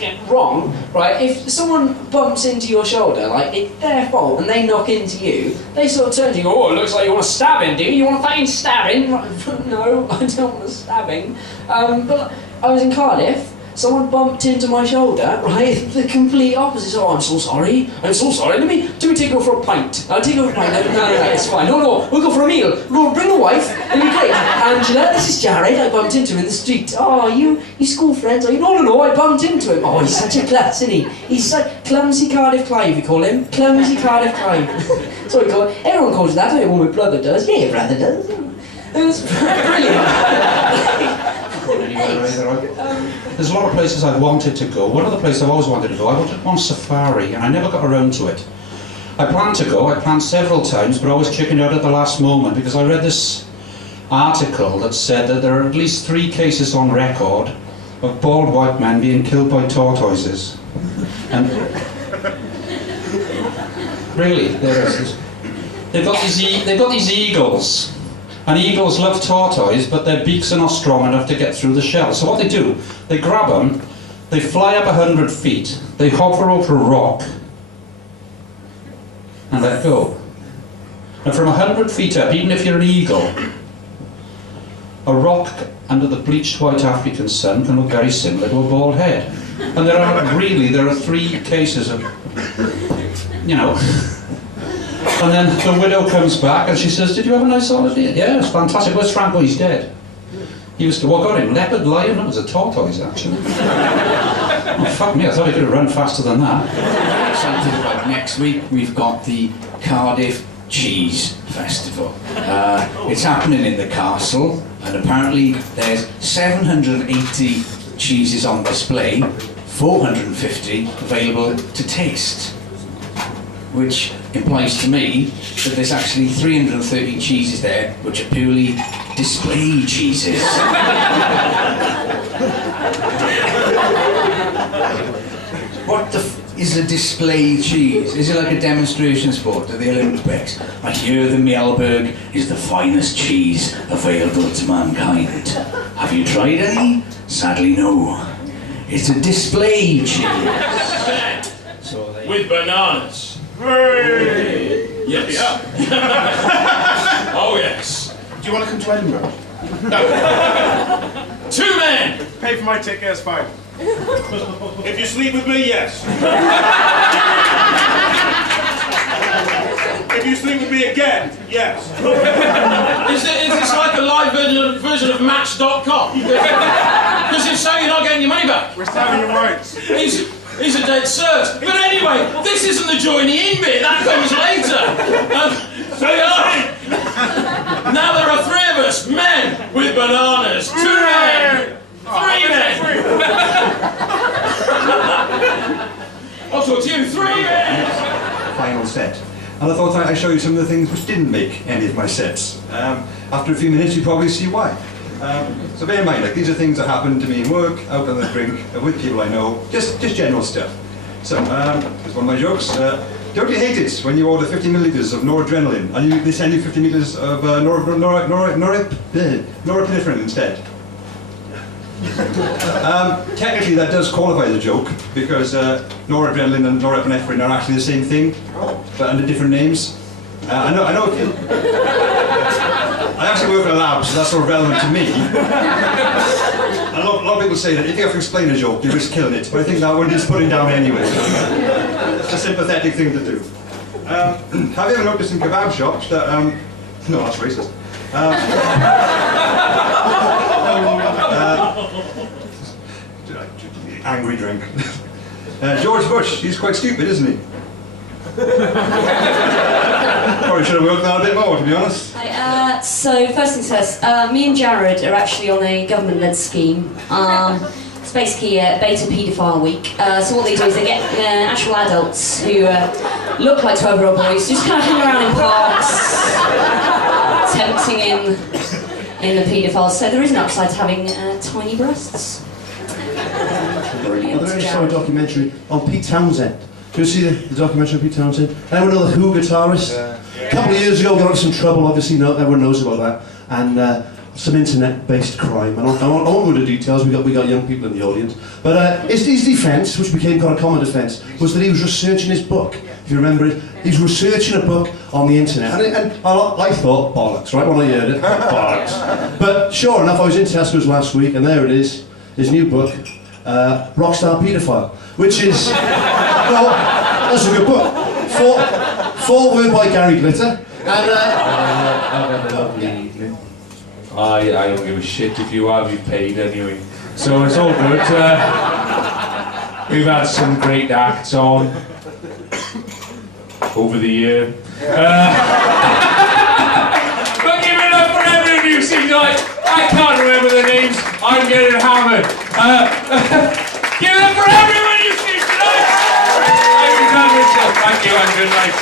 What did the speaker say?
get wrong, right? If someone bumps into your shoulder, like, it's their fault and they knock into you, they sort of turn to you and go, oh, it looks like you want to stab him, do you? You want to fucking stab him? No, I don't want to stab him. But I was in Cardiff, someone bumped into my shoulder, right? The complete opposite. Oh, I'm so sorry. Let me take you for a pint. I'll take you for a pint. No, it's fine. No, we'll go for a meal. We'll bring a wife. It'll be great. Angela, this is Jared. I bumped into him in the street. Oh, you school friends? Are you? No, I bumped into him. Oh, he's such a klutz, isn't he? He's like clumsy Cardiff Clive, you call him. Clumsy Cardiff Clive. That's what we call it. Everyone calls it that. I don't know what my brother does. Yeah, your brother does. It was brilliant. There's a lot of places I've wanted to go. One of the places I've always wanted to go, I wanted one safari, and I never got around to it. I planned to go, I planned several times, but I always chickened out at the last moment because I read this article that said that there are at least 3 cases on record of bald white men being killed by tortoises. And really, they've got these eagles. And eagles love tortoise, but their beaks are not strong enough to get through the shell. So what they do, they grab them, they fly up 100 feet, they hover over a rock, and let go. And from 100 feet up, even if you're an eagle, a rock under the bleached white African sun can look very similar to a bald head. And there are 3 cases of, you know... And then the widow comes back and she says, did you have a nice holiday? Yeah, it's fantastic. Where's Franco? He's dead. He was, what got him? Leopard, lion? It was a tortoise, actually. Oh, fuck me, I thought he could have run faster than that. Something like next week, we've got the Cardiff Cheese Festival. It's happening in the castle, and apparently there's 780 cheeses on display, 450 available to taste. Which implies to me that there's actually 330 cheeses there which are purely display cheeses. What the is a display cheese? Is it like a demonstration sport at the Olympics? I hear the Mielberg is the finest cheese available to mankind. Have you tried any? Sadly no. It's a display cheese. With bananas. Hey. Yes. Yeah. Oh, yes. Do you want to come to Edinburgh? No. 2 men! Pay for my ticket, that's fine. If you sleep with me, yes. If you sleep with me again, yes. Is this like a live version of Match.com? Because if so, you're not getting your money back. We're selling your rights. He's a dead cert. But anyway, this isn't the joining in bit, that comes later. Now there are 3 of us, men with bananas. 2 men. 3 men. I'll talk to you, 3 men. Final set. And I thought I'd show you some of the things which didn't make any of my sets. After a few minutes, you probably see why. So bear in mind, like, these are things that happen to me in work, out on the drink, with people I know, just general stuff. So, here's one of my jokes. Don't you hate it when you order 50 millilitres of noradrenaline and they send you 50 millilitres of norepinephrine instead? Technically that does qualify as a joke, because noradrenaline and norepinephrine are actually the same thing, but under different names. I know if you... I actually work in a lab, so that's sort of relevant to me. A lot of people say that if you have to explain a joke, you risk killing it, but I think that one is putting down anyway. It's a sympathetic thing to do. Have you ever noticed in kebab shops that... no, that's racist. Angry drink. George Bush, he's quite stupid, isn't he? Probably should have worked on that a bit more, to be honest. Hi, so first things first, me and Jared are actually on a government-led scheme. It's basically a beta paedophile week. So what they do is they get actual adults who look like 12-year-old boys, just kind of hang around in parks, tempting in the paedophiles. So there is an upside to having tiny breasts. Brilliant. I very saw a documentary on Pete Townsend. Do you see the documentary on Pete Townsend? Anyone know the Who guitarist? A couple of years ago, got into some trouble. Obviously, everyone knows about that. And some internet-based crime. And I won't go into details. We got young people in the audience. But his defence, which became kind of common defence, was that he was researching his book. If you remember it, he was researching a book on the internet, and I thought bollocks, right? When I heard it, bollocks. But sure enough, I was in Tesco's last week, and there it is, his new book, Rockstar Paedophile, which is, well, that's a good book. Foreword by Gary Glitter, and I don't give a shit if you are, you've paid anyway. So it's all good. We've had some great acts on over the year. But give it up for everyone who seems like, I can't remember the names, I'm getting hammered. Give it up for everyone who seems tonight! Thank you, and good night.